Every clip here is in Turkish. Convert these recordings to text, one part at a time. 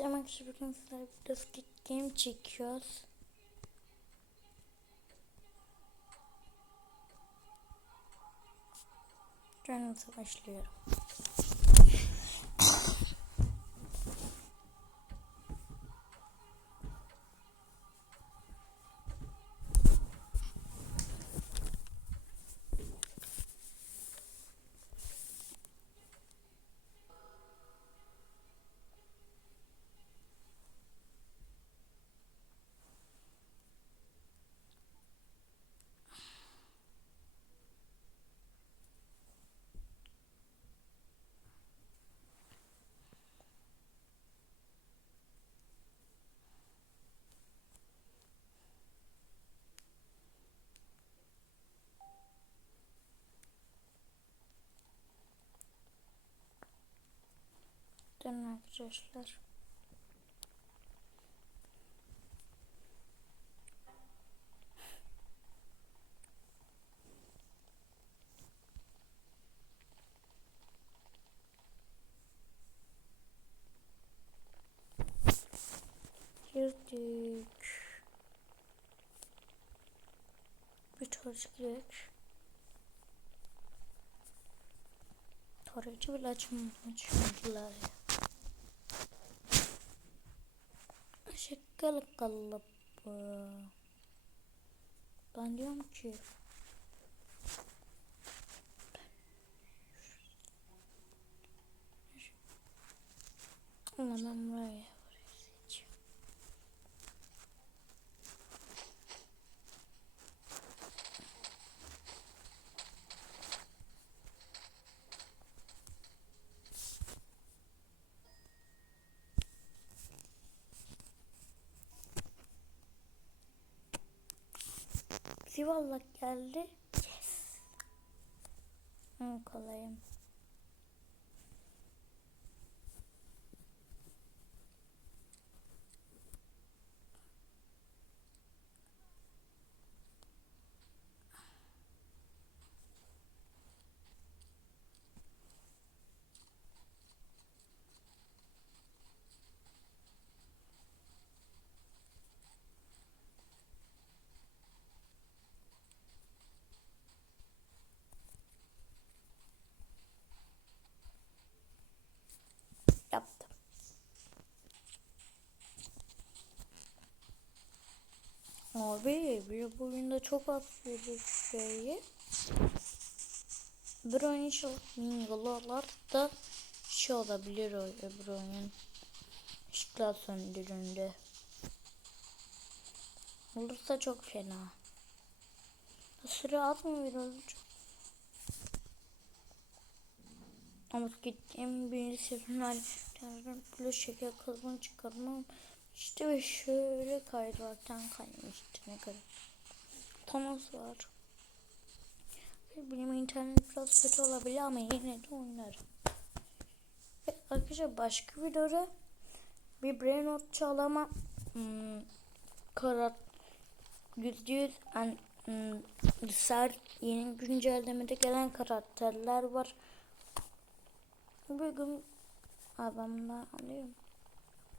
Selam arkadaşlar bugün sizlerle bir Squid Game çekiyoruz. Canımıza başlıyorum. Dönün arkadaşlar. Girdik. Bir çocuk girdik. Tarayıcı bile açmadılar ya. Şekil kalıbı. Ben diyorum ki Ama ben buraya Sivallah geldi. Yes. Hı, kolayım. Abi bir bu oyunda çok bir şeyi. Bir oyun inşallah mingalalar da şey olabilir o öbür oyun. Işıklar söndüründe. Olursa çok fena. Süre az mı biraz? Ama gittiğim birinci seferinden böyle şeker kazan çıkarmam. İşte ve şöyle kaydıraktan kaymıştı ne kadar. Thomas var. Benim internet biraz kötü olabilir ama yine de oynarım. Ve arkadaşlar başka videoda bir brain not çalama hmm, karat yüz an hmm, sert yeni güncellemede gelen karakterler var. Bugün adamdan alıyorum.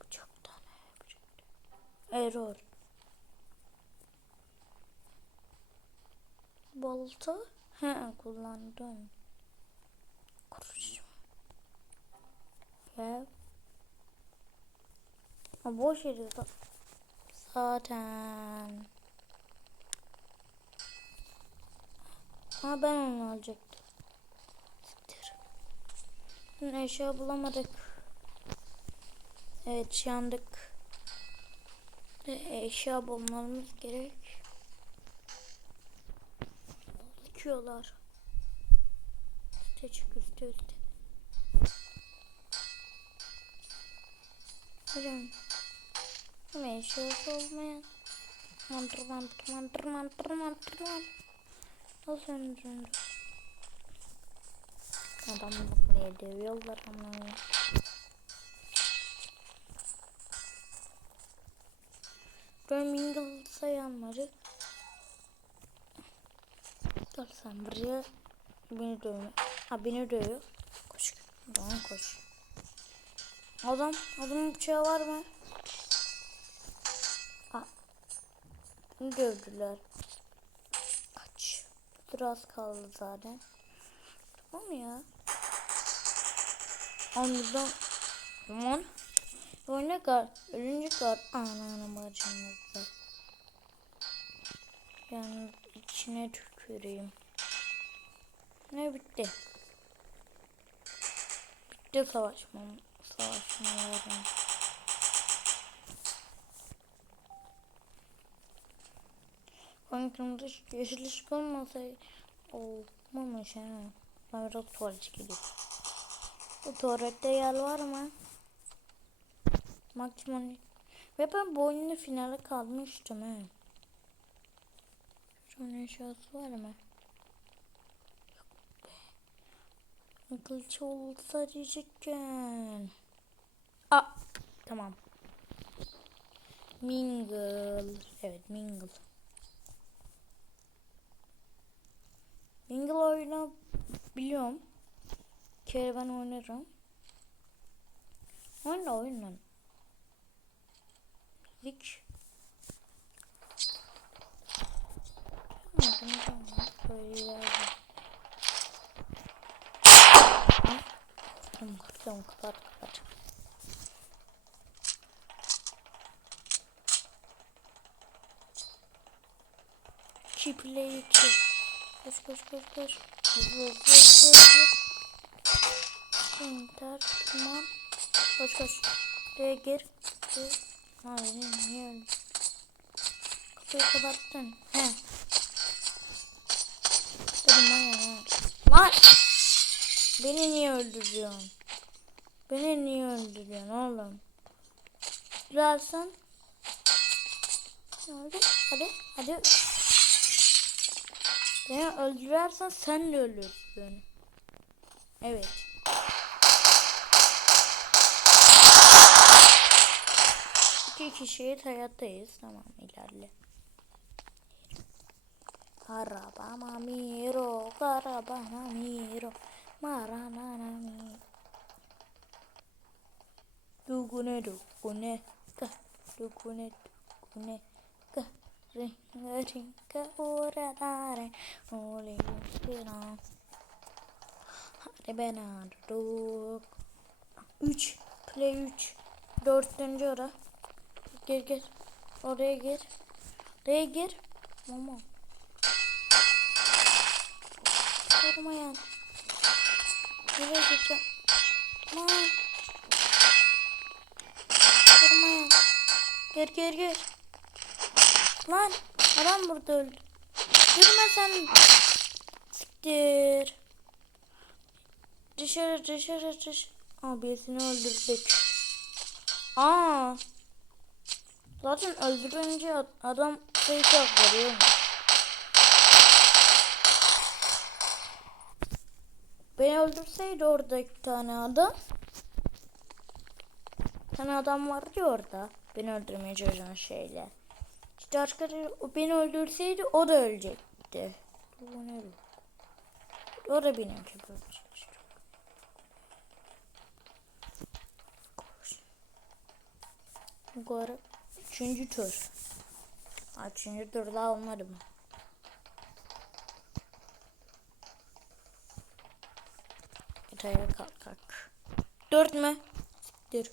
Bu çok tane. Bu çok tane. Error. Balta. He kullandım. Kurucu. Ya. Ha, boş yeri. Zaten. Ha ben onu alacaktım. Eşya bulamadık. Evet yandık. Eşya bulmamız gerek. Dikiyorlar. Üste çık üste üste. Hocam. Ama eşyası olmayan. Mantır mantır mantır mantır mantır mantır. Nasıl öldürüldü? Adam buraya dövüyorlar ama Birmingham Gel sen buraya beni dövme. Ha beni dövüyor. Koş. Tamam koş. Adam, adamın bıçağı var mı? Aa, beni dövdüler. Kaç. Biraz kaldı zaten. Tamam ya. Anladım. Aman. Oyna kar. Ölünce kar. Ananı bacımızda. Yani içine tüküreyim. Ne bitti? Bitti savaşmam. Savaşmalarım. Bankımda yeşil ışık olmasaydı olmamış ha. Ben biraz tuvalete gideyim. Bu tuvalette yer var mı? Maksimum. Ve ben bu oyunda finale kalmıştım he. Şu an eşyası var mı? Yok be. Kılıç olsa diyecekken. Aa, tamam. Mingle. Evet Mingle. Mingle oyunu biliyorum. Bir kere ben oynarım. Oyna oyna. Tamam. Böyle. Ha? Tamam, tamam, kapat, kapat. İki play iki. Koş koş koş koş. Hızlı hızlı hızlı hızlı. Enter tamam. Koş koş. Buraya gir. Gir. Hayır niye öyle? Kapıyı kapattın. He. Dedim bana ne? Lan! Beni niye öldürüyorsun? Beni niye öldürüyorsun oğlum? Birazdan. Hadi hadi hadi. Beni öldürürsen sen de ölürsün. Evet. İki kişiyiz hayattayız. Tamam ilerle. Araba mamiro, araba mamiro, maranana mi. Dugune dugune, ka dugune dugune, ka ringa ringa ora dare, ole yusira. Hadi ben artık. 3 play 3 dördüncü ara gir gir. Oraya gir. Oraya gir. Mama. Sormayan nereye gideceğim? Lan sormayan gir gir gir. Lan adam burada öldü. Girme sen. Siktir. Dışarı dışarı dışarı. Aa birisini öldürdük. Aa. Zaten öldürünce adam sayıca veriyor. Beni öldürseydi orada iki tane adam. Tane adam vardı orada. Beni öldürmeye çalışan şeyle. İşte arkadaşlar o beni öldürseydi o da ölecekti. Bu ne bu? O da böyle çalışıyor. Bu ara üçüncü tur. Üçüncü tur daha? Git ayağa kalk kalk. Dört mü? Siktir.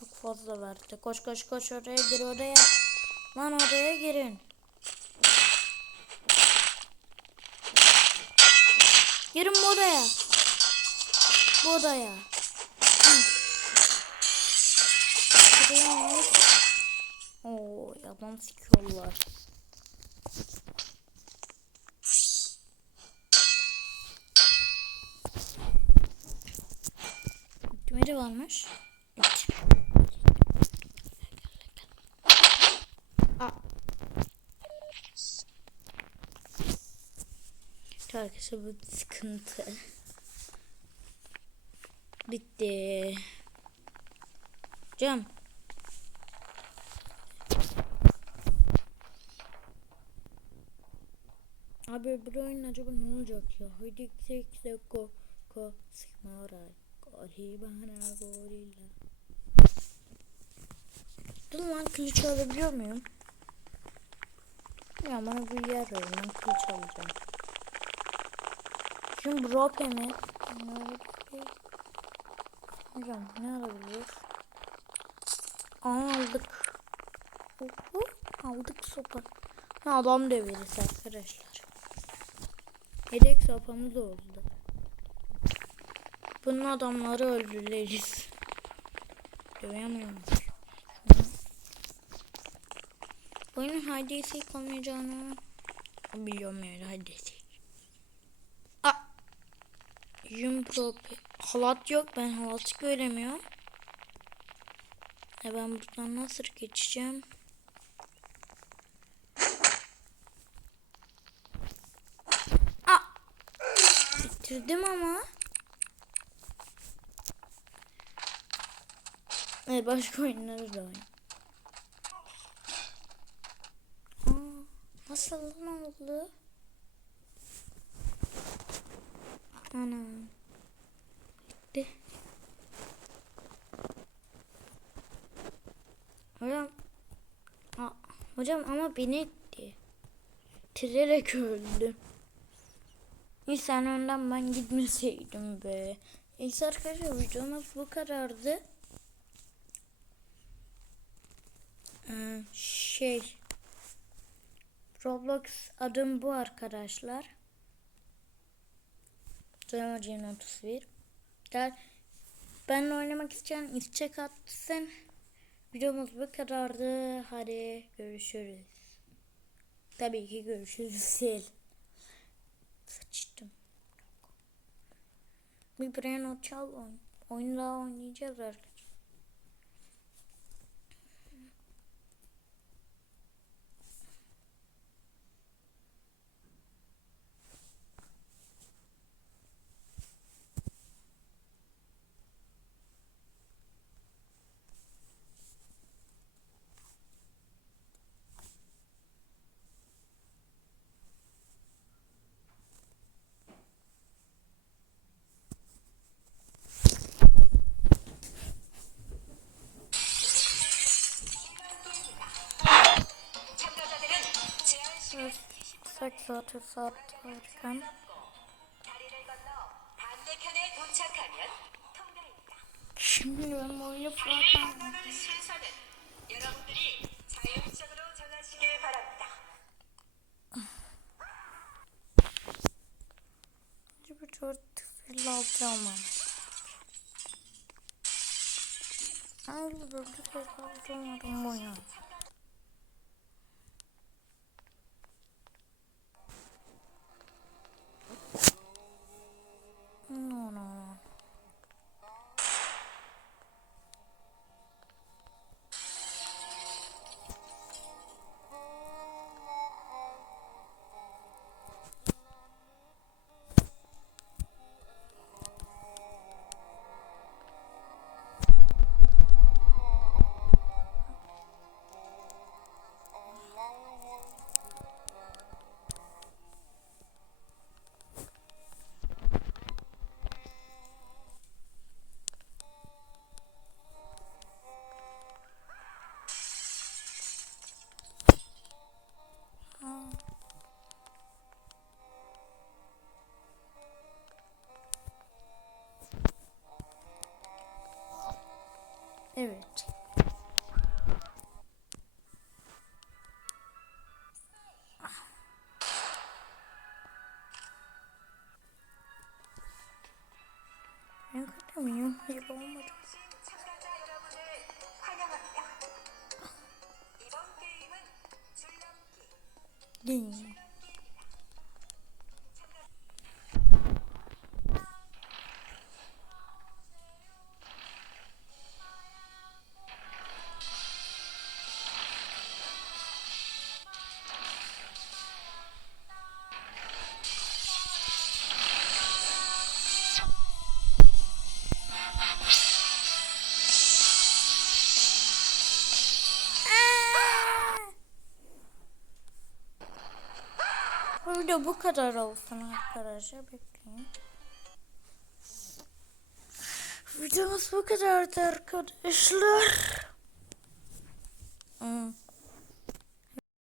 Çok fazla verdi. Koş koş koş oraya gir oraya. Lan oraya girin. Girin bu odaya. Bu odaya. Hı. Buraya Adam sikiyorlar. Kümeri varmış. Evet. Arkadaşlar bu sıkıntı. Bitti. Cam. Abi öbür oyun acaba ne olacak ya? Hadi tek ko ko sıkma oray. Gariban gorilla. Bakayım lan kılıç alabiliyor muyum? Ya bana bir yer verin ben kılıç alacağım. Şimdi rope mi? Hocam ne alabilir? Aa, aldık. Oho, aldık sopa. Adam deviririz arkadaşlar. Yedek sopamız oldu. Bunun adamları öldürürüz. Dövemiyormuş. Oyunun hadisi olmayacağını biliyorum yani hadisi. Aa! Jumprop. Halat yok. Ben halat göremiyorum. E ben buradan nasıl geçeceğim? Aa! Bitirdim ama. E başka oyunları da oyun. Nasıl lan oldu? Ana. Bitti. Hocam. Aa, hocam ama beni etti. Tirerek öldüm. Neyse en önden ben gitmeseydim be. Neyse arkadaşlar videomuz bu kadardı. Ee, şey Roblox adım bu arkadaşlar. Duyamacığın 31. Gel benimle oynamak isteyen istek atsın. Videomuz bu kadardı. Hadi görüşürüz. Tabii ki görüşürüz. Sil. Bir brain çal oyun. Oyun daha oynayacağız arkadaşlar. 4 사업 약간 신년 몰려 보았다. 여러분들이 자율적으로 전하시길 바랍니다. 집을 저렇게 빌라 없잖아. 아이고, 여기서 사업장으로 뭐야. 이거 너무 좋았어. 예. video bu kadar olsun arkadaşlar. Bekleyin. Videomuz bu kadardı arkadaşlar. Hmm.